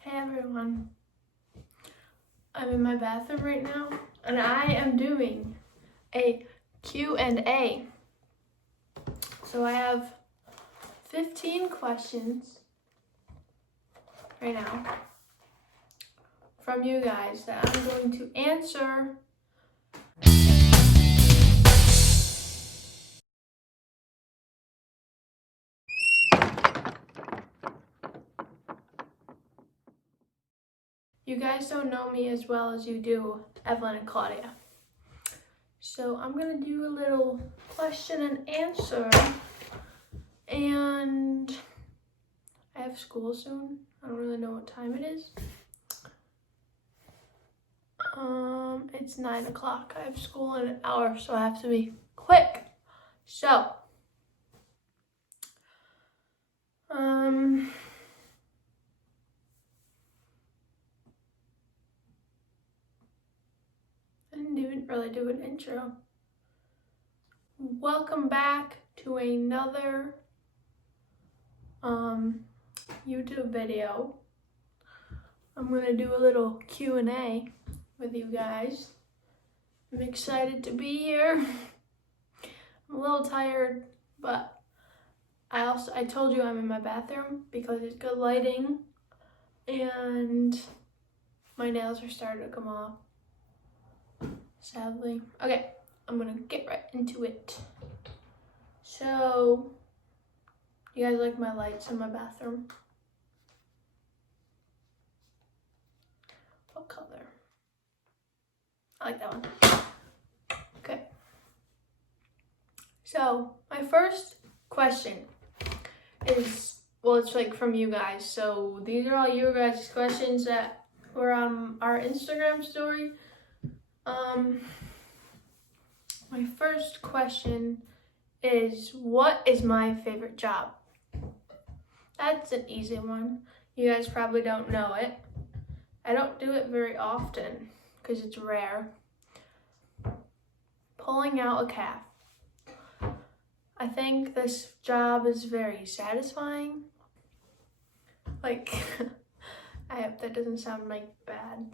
Hey everyone, I'm in my bathroom right now and I am doing a Q&A. So I have 15 questions right now from you guys that I'm going to answer. You guys don't know me as well as you do Evelyn and Claudia. So I'm gonna do a little question and answer, and I have school soon. I don't really know what time it is. It's 9 o'clock. I have school in an hour, so I have to be quick. So, I didn't even really do an intro. Welcome back to another YouTube video. I'm gonna do a little Q&A with you guys. I'm excited to be here. I'm a little tired, but I told you I'm in my bathroom because it's good lighting and my nails are starting to come off, sadly. Okay, I'm gonna get right into it. So, you guys like my lights in my bathroom? What color? I like that one. Okay. So, my first question is, well, it's like from you guys. So, these are all you guys' questions that were on our Instagram story. My first question is, what is my favorite job? That's an easy one. You guys probably don't know it. I don't do it very often because it's rare. Pulling out a calf. I think this job is very satisfying. Like, I hope that doesn't sound like bad,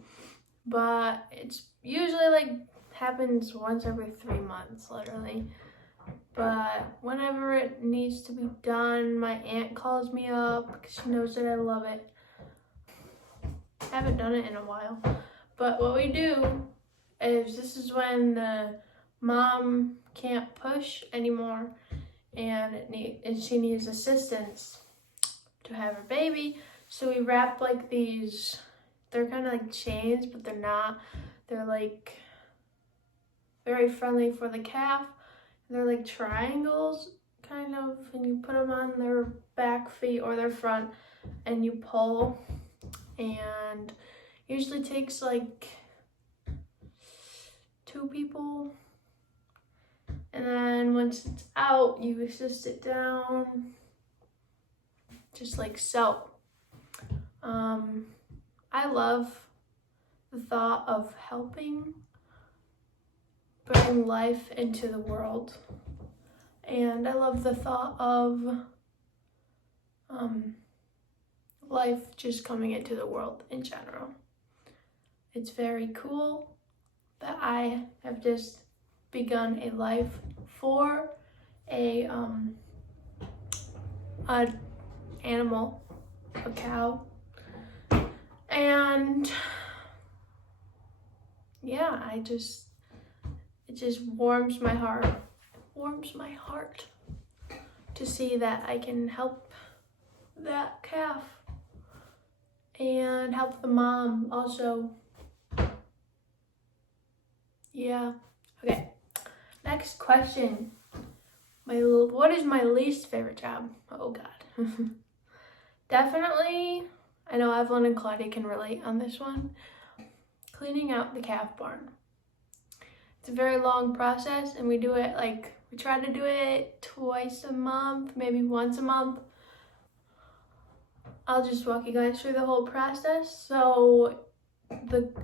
but it's usually like happens once every 3 months, literally. But whenever it needs to be done, my aunt calls me up because she knows that I love it. I haven't done it in a while, but what we do is, this is when the mom can't push anymore and she needs assistance to have her baby. So we wrap like these, they're kind of like chains, but they're not. They're like very friendly for the calf. They're like triangles, kind of, and you put them on their back feet or their front, and you pull, and usually takes like 2 people. And then once it's out, you assist it down, just like so. I love the thought of helping bring life into the world. And I love the thought of life just coming into the world in general. It's very cool that I have just begun a life for a animal, a cow. And yeah, it just warms my heart to see that I can help that calf and help the mom also. Yeah. Okay, next question. What is my least favorite job? Oh God. Definitely, I know Evelyn and Claudia can relate on this one. Cleaning out the calf barn. It's a very long process, and we try to do it twice a month, maybe once a month. I'll just walk you guys through the whole process. So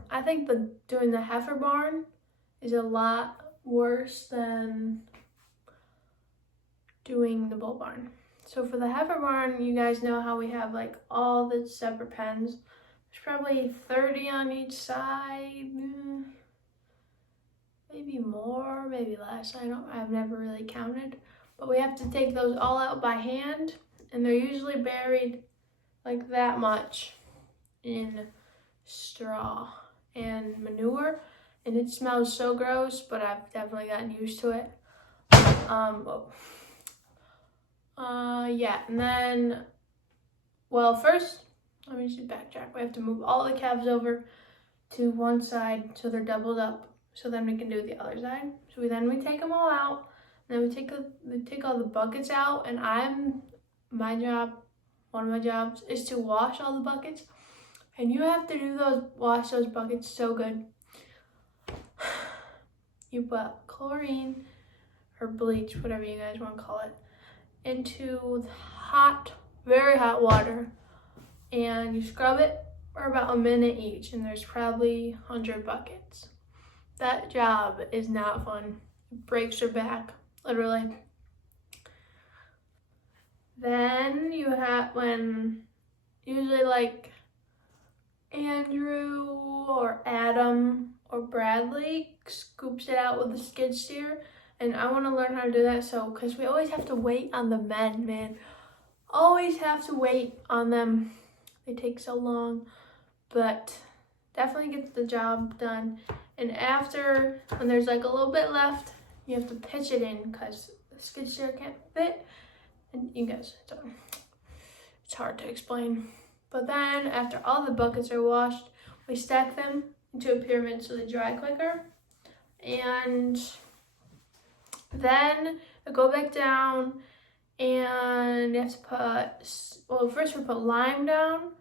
I think doing the heifer barn is a lot worse than doing the bull barn. So for the heifer barn, you guys know how we have like all the separate pens. There's probably 30 on each side. Maybe more, maybe less. I've never really counted. But we have to take those all out by hand, and they're usually buried like that much in straw and manure, and it smells so gross, but I've definitely gotten used to it. Yeah, and then, well, first, let me just backtrack. We have to move all the calves over to one side so they're doubled up, so then we can do the other side. So we take them all out, and then we take all the buckets out, and one of my jobs is to wash all the buckets, and you have to wash those buckets so good. You put chlorine or bleach, whatever you guys want to call it, into hot, very hot water, and you scrub it for about a minute each, and there's probably 100 buckets. That job is not fun. It breaks your back, literally. Then when usually like Andrew or Adam or Bradley scoops it out with a skid steer, and I want to learn how to do that, so because we always have to wait on the men, man. Always have to wait on them. They take so long, but definitely gets the job done. And after, when there's like a little bit left, you have to pitch it in because the skid steer can't fit. And you guys, it's hard to explain. But then after all the buckets are washed, we stack them into a pyramid so they dry quicker. And then I go back down, and you have to first we put lime down.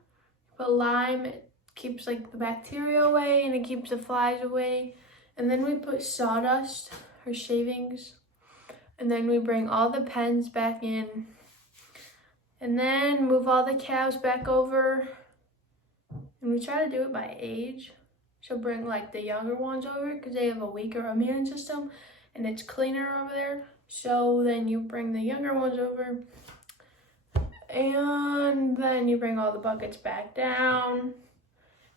Put lime, it keeps like the bacteria away and it keeps the flies away. And then we put sawdust or shavings, and then we bring all the pens back in, and then move all the calves back over, and we try to do it by age. So bring like the younger ones over because they have a weaker immune system and it's cleaner over there. So then you bring the younger ones over, and then you bring all the buckets back down,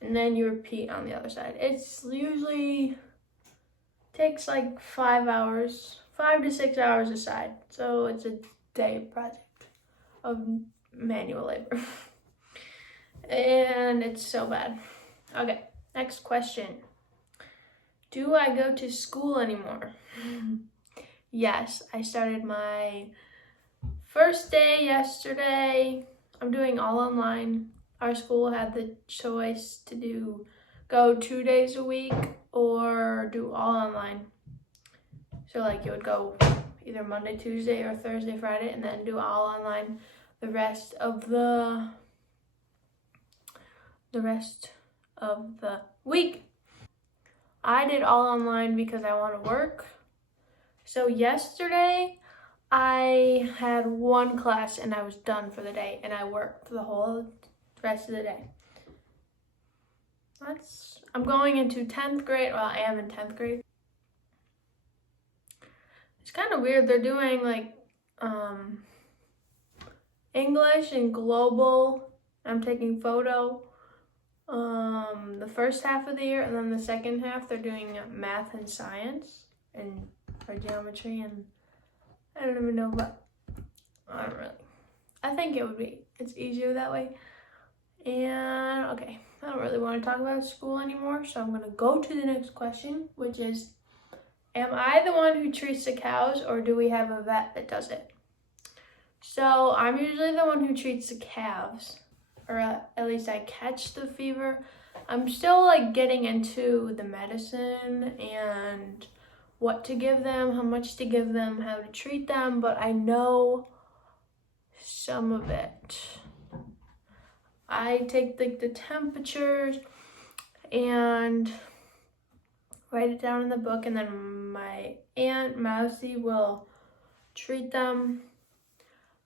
and then you repeat on the other side. It's usually takes like 5 to 6 hours a side. So it's a day project of manual labor. And it's so bad. Okay, next question. Do I go to school anymore? Yes, I started my first day yesterday. I'm doing all online. Our school had the choice to go 2 days a week or do all online. So like you would go either Monday, Tuesday, or Thursday, Friday, and then do all online the rest of the week. I did all online because I want to work. So yesterday I had one class and I was done for the day, and I worked the whole rest of the day. I'm going into 10th grade. Well, I am in 10th grade. It's kind of weird. They're doing like English and global. I'm taking photo the first half of the year, and then the second half they're doing math and science and or geometry, and I don't even know, but I don't really. I think it's easier that way. And okay, I don't really want to talk about school anymore, so I'm gonna go to the next question, which is, am I the one who treats the cows, or do we have a vet that does it? So I'm usually the one who treats the calves, or at least I catch the fever. I'm still like getting into the medicine and what to give them, how much to give them, how to treat them, but I know some of it. I take like the temperatures and write it down in the book, and then my Aunt Mousy will treat them.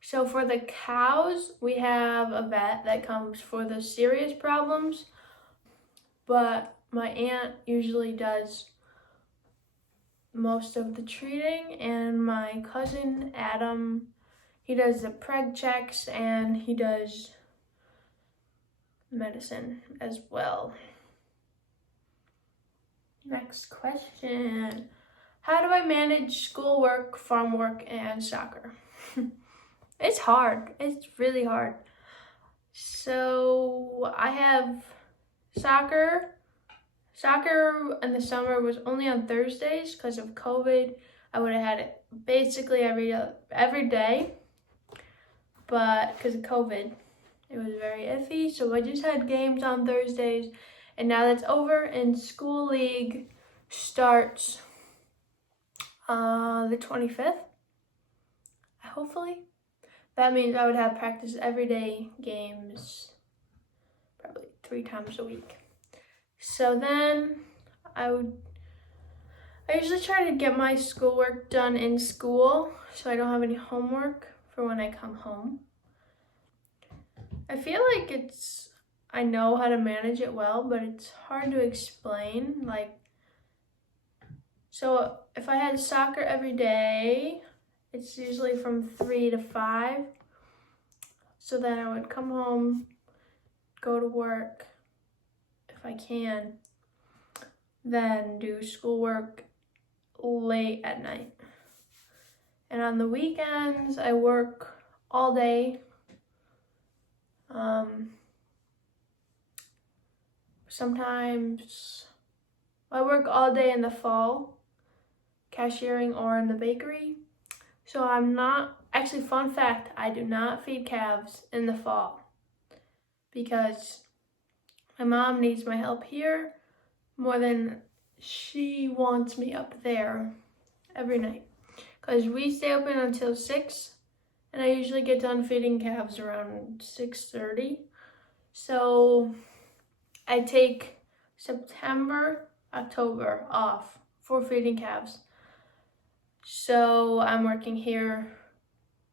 So for the cows, we have a vet that comes for the serious problems, but my aunt usually does most of the treating, and my cousin Adam, he does the preg checks, and he does medicine as well. Next question. How do I manage schoolwork, farm work, and soccer? It's hard. It's really hard. So I have soccer. Soccer in the summer was only on Thursdays because of COVID. I would have had it basically every day, but because of COVID, it was very iffy. So I just had games on Thursdays, and now that's over. And school league starts the 25th. Hopefully, that means I would have practice every day, games probably 3 times a week. So then I usually try to get my schoolwork done in school so I don't have any homework for when I come home. I feel like I know how to manage it well, but it's hard to explain. So if I had soccer every day, it's usually from 3 to 5. So then I would come home, go to work if I can, then do schoolwork late at night. And on the weekends, I work all day. Sometimes I work all day in the fall, cashiering or in the bakery. So actually, fun fact, I do not feed calves in the fall because my mom needs my help here more than she wants me up there every night. Because we stay open until 6, and I usually get done feeding calves around 6:30. So I take September, October off for feeding calves. So I'm working here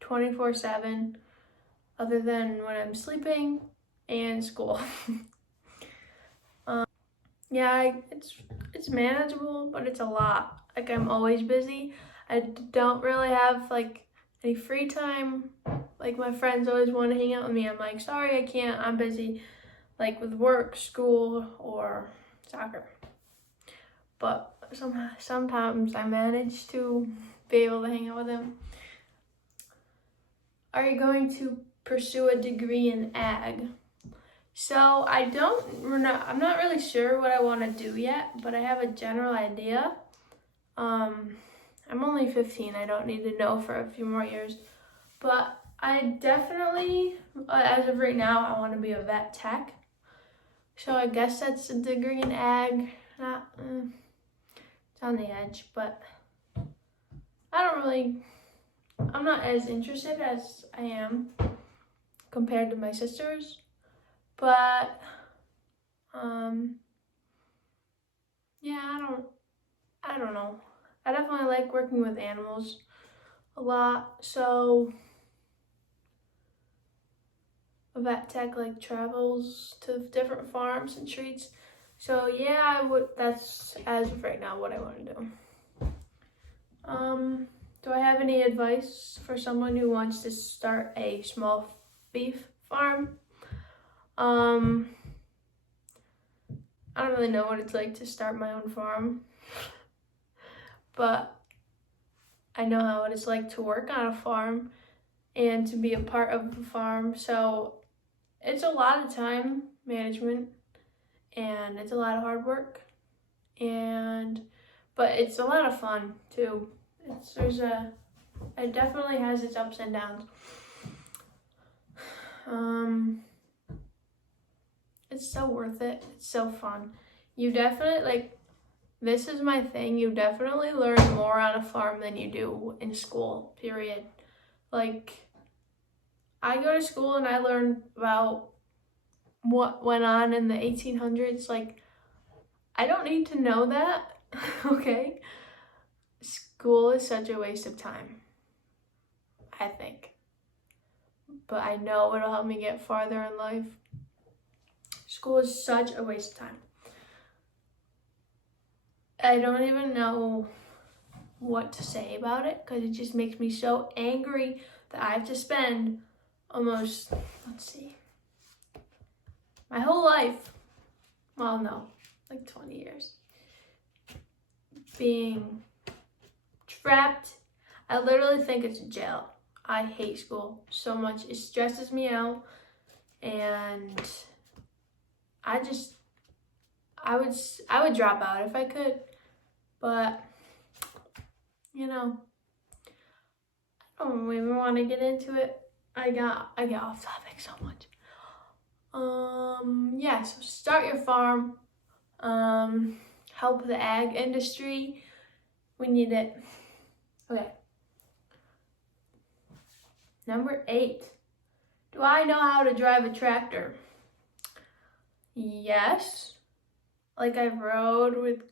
24/7, other than when I'm sleeping and school. Yeah, it's manageable, but it's a lot. Like, I'm always busy. I don't really have any free time. Like, my friends always want to hang out with me. I'm like, sorry, I can't. I'm busy, with work, school, or soccer. But sometimes I manage to be able to hang out with them. Are you going to pursue a degree in ag? So I'm not really sure what I want to do yet, but I have a general idea. I'm only 15. I don't need to know for a few more years. But I definitely, as of right now, I want to be a vet tech. So I guess that's a degree in ag. It's on the edge, but I'm not as interested as I am compared to my sisters. But, yeah, I don't know. I definitely like working with animals a lot. So a vet tech travels to different farms and treats. So yeah, that's as of right now what I want to do. Do I have any advice for someone who wants to start a small beef farm? I don't really know what it's like to start my own farm, but I know how it's like to work on a farm and to be a part of the farm. So it's a lot of time management and it's a lot of hard work, but it's a lot of fun too. It definitely has its ups and downs. It's so worth it. It's so fun. You definitely, this is my thing. You definitely learn more on a farm than you do in school, period. I go to school and I learn about what went on in the 1800s. I don't need to know that, okay? School is such a waste of time, I think. But I know it'll help me get farther in life. School is such a waste of time. I don't even know what to say about it because it just makes me so angry that I have to spend almost, my whole life, well, no, like 20 years, being trapped. I literally think it's a jail. I hate school so much. It stresses me out, and I would drop out if I could, but you know, I don't even want to get into it. I get off topic so much. Yeah, so start your farm. Help the ag industry. We need it. Okay. Number 8. Do I know how to drive a tractor? Yes. Like I've rode with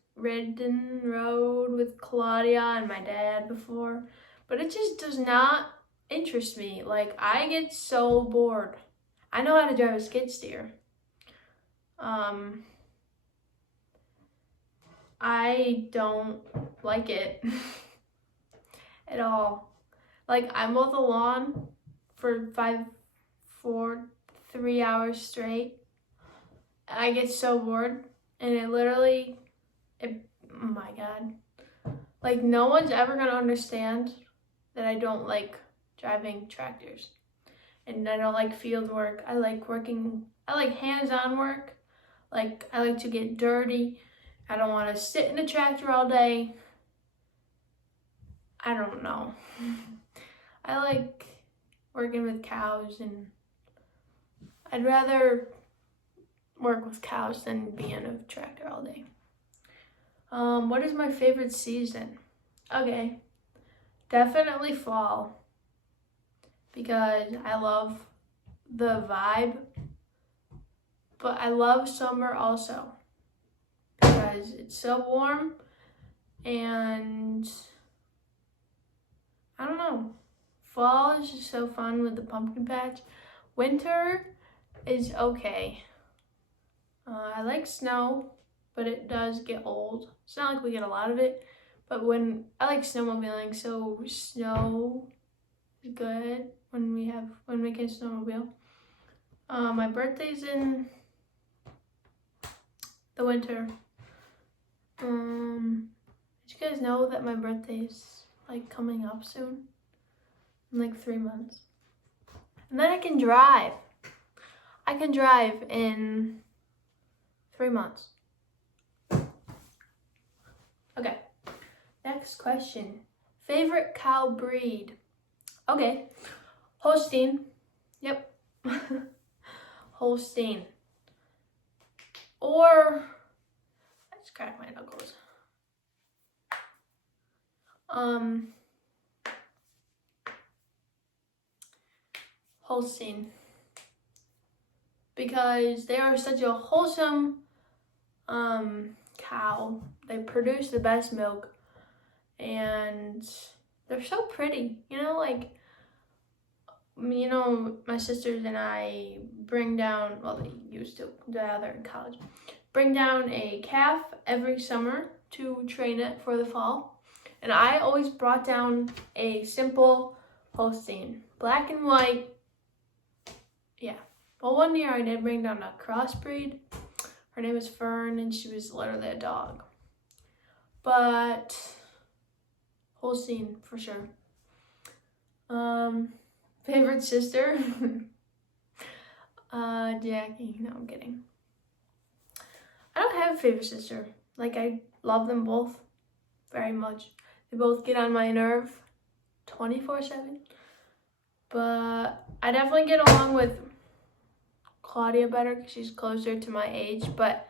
Claudia and my dad before, but it just does not interest me. Like, I get so bored. I know how to drive a skid steer. I don't like it at all. Like, I mow the lawn for 3 hours straight. I get so bored, and oh my God. Like, no one's ever gonna understand that I don't like driving tractors. And I don't like field work. I like hands-on work. Like, I like to get dirty. I don't want to sit in a tractor all day. I don't know. I like working with cows, and I'd rather work with cows than be in a tractor all day. What is my favorite season? Okay, definitely fall, because I love the vibe, but I love summer also because it's so warm, and I don't know, fall is just so fun with the pumpkin patch. Winter is okay. I like snow, but it does get old. It's not like we get a lot of it, but I like snowmobiling, so snow is good when we can snowmobile. My birthday's in the winter. Did you guys know that my birthday's like coming up soon? In like 3 months. And then I can drive. I can drive in 3 months. Okay, next question. Favorite cow breed? Okay, Holstein. Yep. Holstein. Or, I just cracked my knuckles. Holstein. Because they are such a wholesome cow. They produce the best milk, and they're so pretty. My sisters and I bring down, well, they used to, now they're in college, bring down a calf every summer to train it for the fall. And I always brought down a simple Holstein, black and white. Yeah. Well, one year I did bring down a crossbreed. Her name was Fern, and she was literally a dog. But Holstein for sure. Favorite sister? Jackie. No, I'm kidding. I don't have a favorite sister. Like, I love them both very much. They both get on my nerve 24/7. But I definitely get along with Claudia better because she's closer to my age. But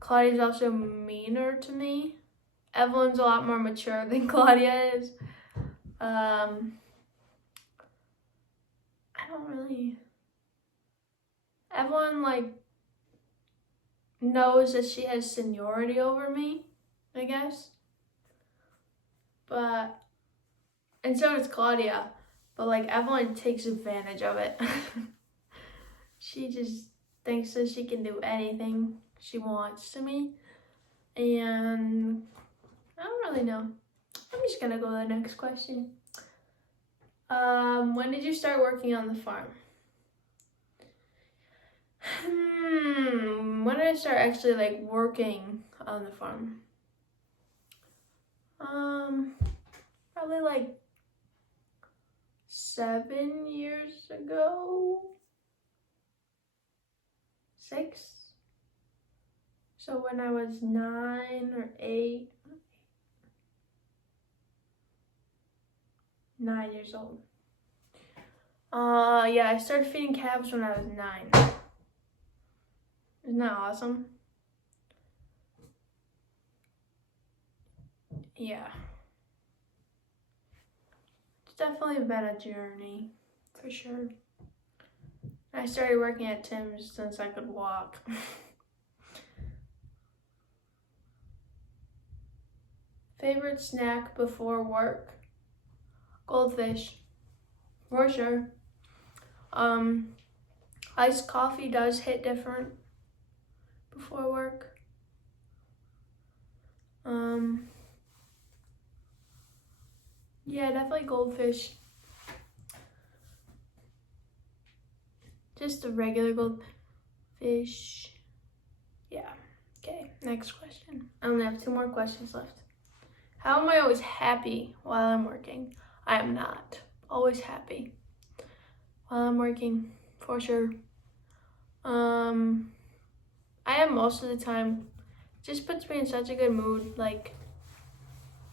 Claudia's also meaner to me. Evelyn's a lot more mature than Claudia is. Evelyn, knows that she has seniority over me, I guess. And so does Claudia. But, Evelyn takes advantage of it. She just thinks that she can do anything she wants to me. And I don't really know. I'm just gonna go to the next question. When did you start working on the farm? When did I start actually like working on the farm? Probably like 7 years ago. 6. So when I was 9 or 8, 9 years old. Yeah, I started feeding calves when I was 9. Isn't that awesome? Yeah. It's definitely been a journey, for sure. I started working at Tim's since I could walk. Favorite snack before work? Goldfish, for sure. Iced coffee does hit different before work. Yeah, definitely goldfish. Just a regular goldfish. Yeah. Okay, next question. I only have 2 more questions left. How am I always happy while I'm working? I am not always happy while I'm working, for sure. I am most of the time. It just puts me in such a good mood. Like,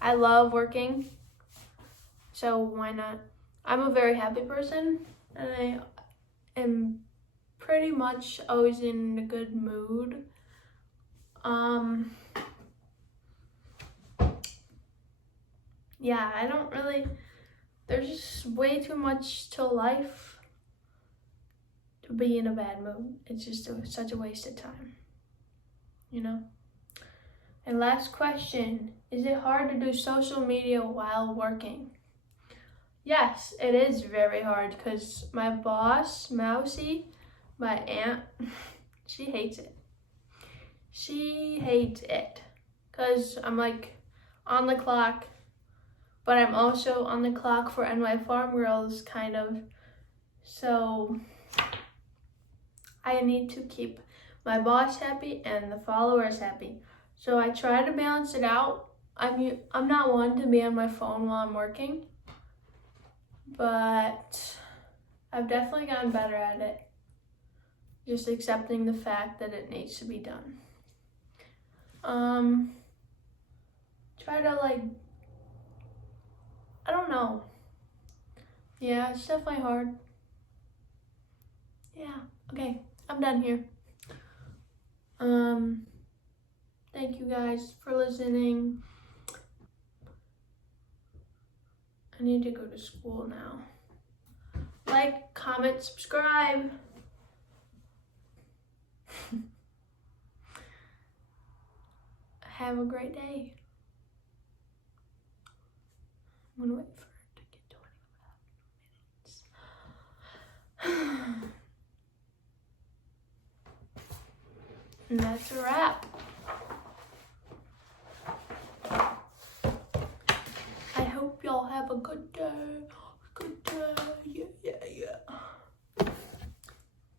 I love working, so why not? I'm a very happy person, and I am pretty much always in a good mood. Yeah, I don't really, there's just way too much to life to be in a bad mood. It's just such a waste of time, you know? And last question, is it hard to do social media while working? Yes, it is very hard because my boss, Mousy, my aunt, she hates it. She hates it because I'm like on the clock, but I'm also on the clock for Nyfarmgirls, kind of. So I need to keep my boss happy and the followers happy. So I try to balance it out. I'm not one to be on my phone while I'm working, but I've definitely gotten better at it. Just accepting the fact that it needs to be done. Try to like, I don't know. Yeah, it's definitely hard. Yeah, okay, I'm done here. Thank you guys for listening. I need to go to school now. Like, comment, subscribe. Have a great day. I'm gonna wait for it to get 25 minutes. And that's a wrap. I hope y'all have a good day. Good day. Yeah.